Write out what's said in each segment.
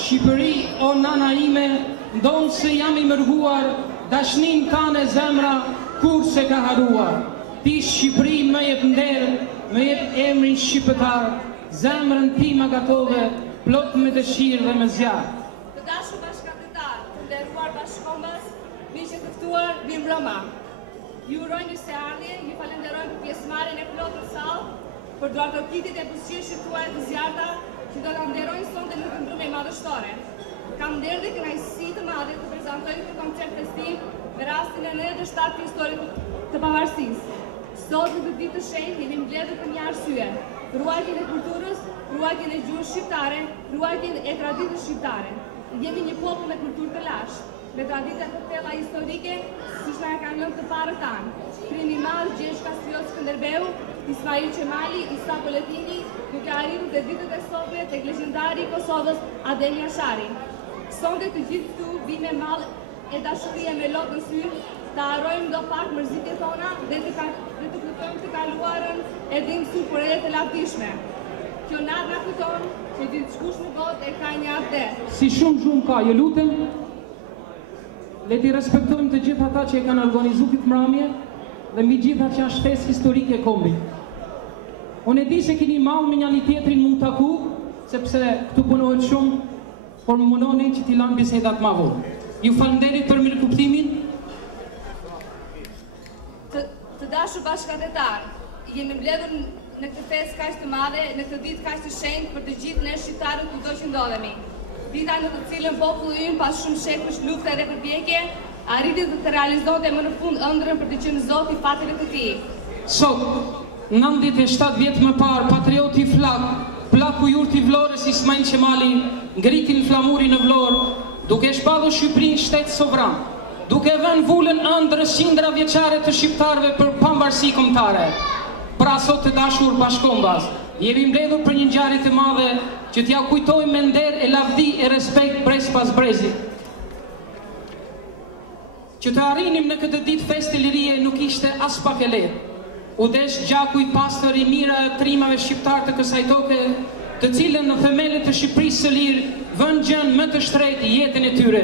Shqipëri, o nana ime, ndonë se jam i mërguar, dashnin tane zemra, kur se ka haruar. Ti Shqipëri më jep nder, më jep emrin shqiptar, zemrën ti më gatove, plot me dëshirë dhe me zjarr. Të dashur bashkëpunëtar, të nderuar bashkëkombës, miq të ftuar, bim Roma. Ju uroj mirëseardhje, ju falenderoj për pjesëmarrjen e plotë të sallë, për duartokitit e buzëqeshit tuaj të zjarta, që do ta nderojnë sonte në këndrime madhështore. Kam nder dhe kënaqësi të madhe të prezantoj këtë koncert festiv me rastin e 97 historik të pavarësisë. Sot në këtë ditë të shenjtë jemi mbledhur për një arsye: ruajtjen e kulturës, ruajtjen e gjuhës shqiptare, ruajtjen e traditës shqiptare. Jemi një popull me kulturë të lashtë, me tradita të thella historike, siç na e kanë lënë të parët tanë. Prindi i madh Gjergj Kastrioti Skënderbeu, Ismail Qemali, Isa Poletini, duke arritur te ditët e sotme tek legjendari i Kosovës Adem Jashari. Sonte të gjithë këtu vi me mall e dashurie me lot në sy, të harrojmë do pak mërzitjet tona dhe të kujtojmë të kaluarën e dhimbësuar por edhe të lavdishme. Kjo natë na kujton që gjithçkush në botë e ka një atë. Si shumë ka, ju lutem, le t'i respektojmë të gjithë ata që e kanë organizuar këtë mramje dhe mbi gjitha që janë shtesë historike e kombit. Unë e di se keni mall me njëri tjetrin mund taku, sepse këtu punohet shumë, por më mundoni që t'i lanë bisedat më vonë. Ju falenderoj për mirëkuptimin. Të dashur bashkëpunëtar, jemi mbledhur në këtë festë kaq të madhe, në këtë ditë kaq të shenjtë për të gjithë ne shqiptarët kudo që ndodhemi. Dita në të cilën populli ynë pas shumë shekush lufte dhe përpjekje, arriti të realizonte më në fund ëndrrën për të qenë Zoti i fatëve të tij. Sot, 97 vjet më parë, patrioti i flak, plaku jurt i Vlorës Ismail Qemali ngritin flamurin në Vlorë, duke shpallur Shqipërinë shtet sovran, duke vënë vulën ëndrrës qindra vjeçare të shqiptarëve për pavarësi kombëtare. Pra sot të dashur bashkombas, jemi mbledhur për një ngjarje të madhe që t'ja kujtojmë me nder e lavdi e respekt brez pas brezi. Që të arrinim në këtë ditë festë lirie nuk ishte as pak e lehtë. U desh gjaku i pastër i mira e trimave shqiptar të kësaj toke, të cilën në themelet të Shqipërisë së lirë vënë gjën më të shtrenjtë jetën e tyre.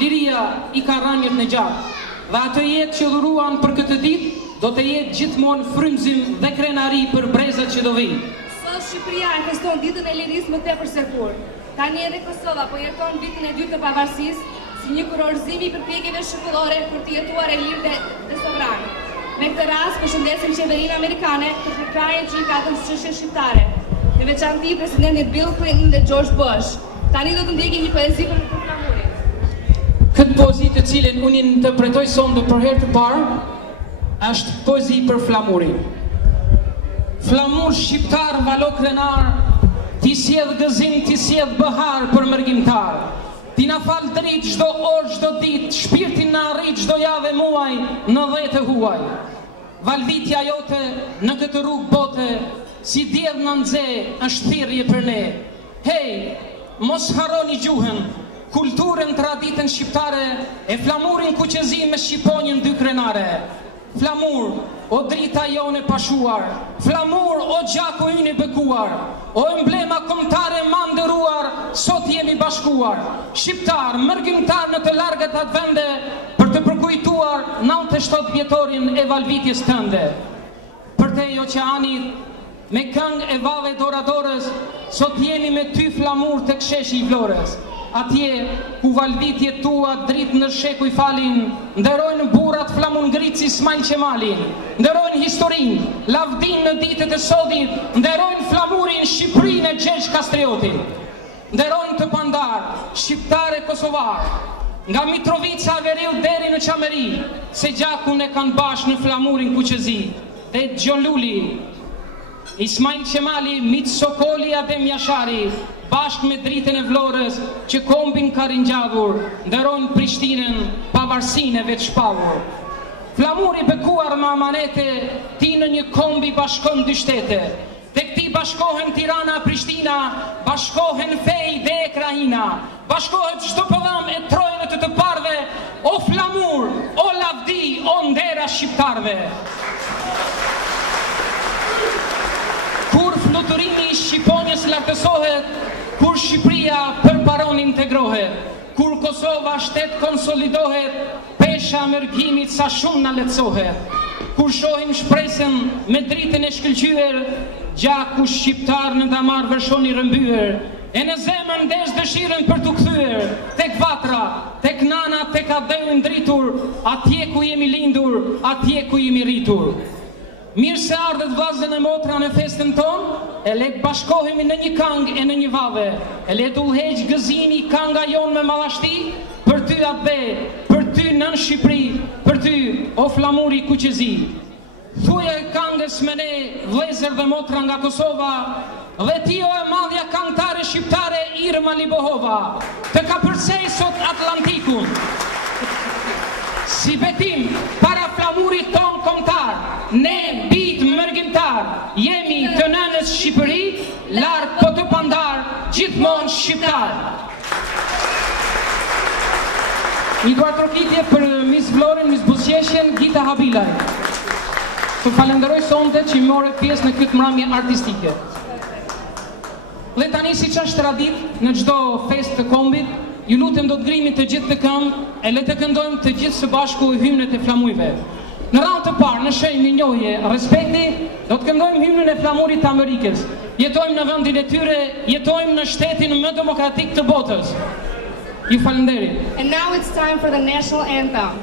Liria i ka rënjët në gjatë, dhe atë jetë që dhuruan për këtë ditë do të jetë gjithmonë frymëzim dhe krenari për brezat që do vinë. Sot Shqipëria e feston ditën e lirisë më tepër se kur. Tani edhe Kosova po jeton vitin e dytë të pavarësisë si një kurorëzim i përpjekjeve shekullore për të jetuar e lirë dhe sovran. Me këtë rast përshëndesim qeverinë amerikane për përkrahjen që i ka dhënë çështjes shqiptare, në veçantë presidentit Bill Clinton dhe George Bush. Tani do të ndjekim një poezi për flamurin. Këtë poezi të cilën unë interpretoj sonte për herë të parë është poezi për flamurin. Flamur shqiptar valo krenar, ti sjell gëzim, ti sjell bahar për mërgjimtar. Ti na fal drejt çdo orë, çdo ditë, shpirtin na arrit çdo javë muaj në dhjetë huaj. Valvitja jote në këtë rrugë bote, si djedh në nxe, është thirrje për ne. Hej, mos harroni gjuhën, kulturën, traditën shqiptare, e flamurin kuqezi me shqiponjën dy krenare. Flamur, o drita jone pashuar, flamur, o gjaku ynë i bekuar, o emblema kombëtare ma nderuar, sot jemi bashkuar. Shqiptar, mërgjimtar në të largët atë vende, për të përkujtuar 97 vjetorin e valvitjes tënde. Për te Oqeanit, me këngë e vave doradorës, sot jemi me ty flamur të ksheshi i Vlorës. Atje ku valvitjet tua dritë në sheku i falin, nderojnë burrat flamun ngritës Ismail Qemalin, nderojnë historinë, lavdin në ditët e sodit, nderojnë flamurin Shqipërinë e Gjergj Kastriotit, nderojnë të pandar, shqiptare kosovar, nga Mitrovica Veriu deri në Qameri, se gjakun e kanë bashkë në flamurin kuqezi, dhe Gjoluli, Ismail Qemali, Mit Sokoli, Adem Jashari, bashkë me dritën e Vlorës që kombin ka ringjallur, nderojnë Prishtinën, pavarësinë e vetë shpallur. Flamuri bekuar me amanete, ti në një kombi bashkon dy shtete. Tek ti bashkohen Tirana, Prishtina, bashkohen Fej dhe Krajina, bashkohet çdo pëllam e trojve të parve, o flamur, o lavdi, o ndera shqiptarve. Kur fluturimi i shqiponjës lartësohet, kur Shqipëria përparon integrohet, kur Kosova shtet konsolidohet, pesha mërgimit sa shumë na lehtësohet, kur shohim shpresën me dritën e shkëlqyer, gjaku shqiptar në damar vërshoni rëmbyer, e në zemër ndesh dëshirën për t'u kthyer, tek vatra, tek nana, tek adeu ndritur, atje ku jemi lindur, atje ku jemi rritur. Mirë se ardhet vllazën e motra në festën tonë, e le të bashkohemi në një këngë e në një vave, e le të udhëheq gëzimi kanga jonë me madhashti, për ty atë, për ty nën Shqipëri, për ty o flamuri kuqezi. Thuaj këngës me ne vëllezër dhe motra nga Kosova, dhe ti o e madhja këngëtare shqiptare Irma Libohova, të ka përcej sot Atlantikun. Si betim para flamurit ton kombëtar, ne bit mërgjimtar, jemi të nënës Shqipëri, larg po të pandar, gjithmonë shqiptar. Një duartrokitje për Miss Vlorin, Miss Buzqeshjen, Gita Habilaj. Të falenderoj sonte që i more pjesë në këtë mbrëmje artistike. Dhe tani si që është tradit në çdo fest të kombit, ju lutem do të grimi të gjithë të këmbë, e le të këndojmë të gjithë së bashku hymnet e flamujve. Në radhë të parë, në shenjë mirënjohje, respekti, do të këndojmë hymnin e flamurit të Amerikës. Jetojmë në vendin e tyre, jetojmë në shtetin më demokratik të botës. Ju falenderit. And now it's time for the national anthem.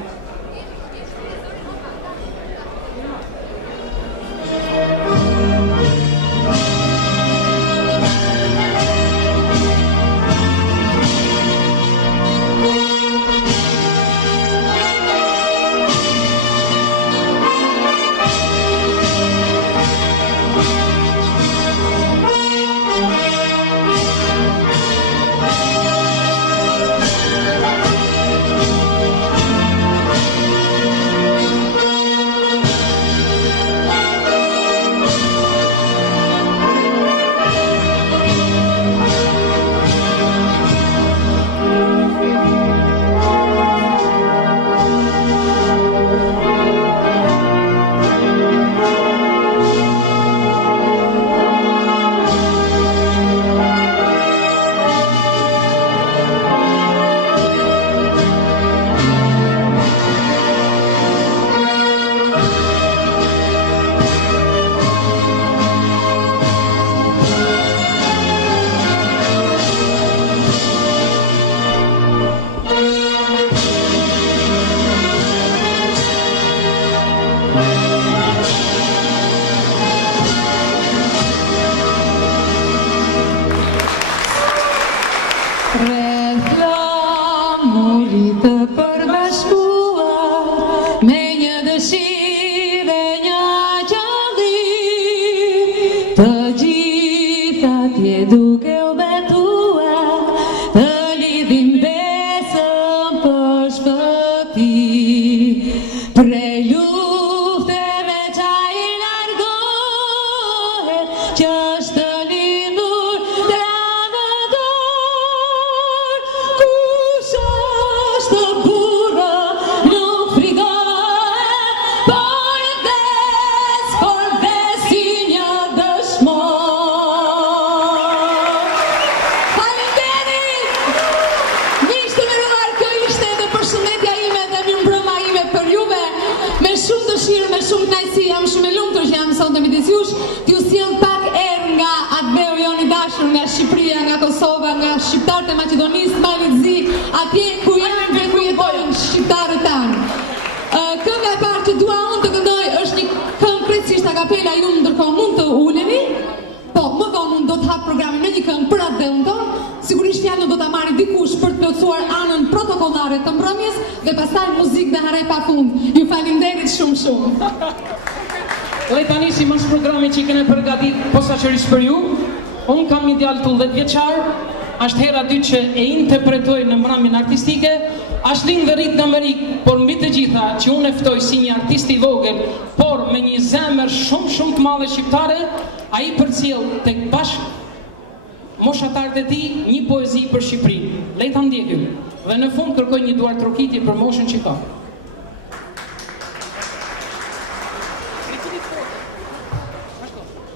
Shqiptarët e Maqedonisë, Malit Zi, atje ku janë dhe ku jetojnë shqiptarët tanë. Kënga e parë që dua unë të këndoj është një këngë krejtësisht a kapela, ju ndërkohë mund të uleni. Po, më vonë unë do të hap programin me një këngë për atë dhënë tonë. Sigurisht fjalën do ta marrë dikush për të plotësuar anën protokollare të mbrëmjes dhe pastaj muzikë dhe hare pafund. Ju faleminderit shumë. Dhe tani si mas programi që i kene përgatit posaçërisht për ju, unë kam një djalë të 10 vjeçar. Ashtë hera dy që e interpretoj në mbrëmjen artistike, ashtë lind dhe rrit në Amerikë, por mbi të gjitha që unë e ftoj si një artist i vogël, por me një zemër shumë të madhe shqiptare, ai përcjell tek bashkë moshatarët e tij një poezi për Shqipërinë. Le ta ndjekim. Dhe në fund kërkoj një duartrokitje për moshën që ka.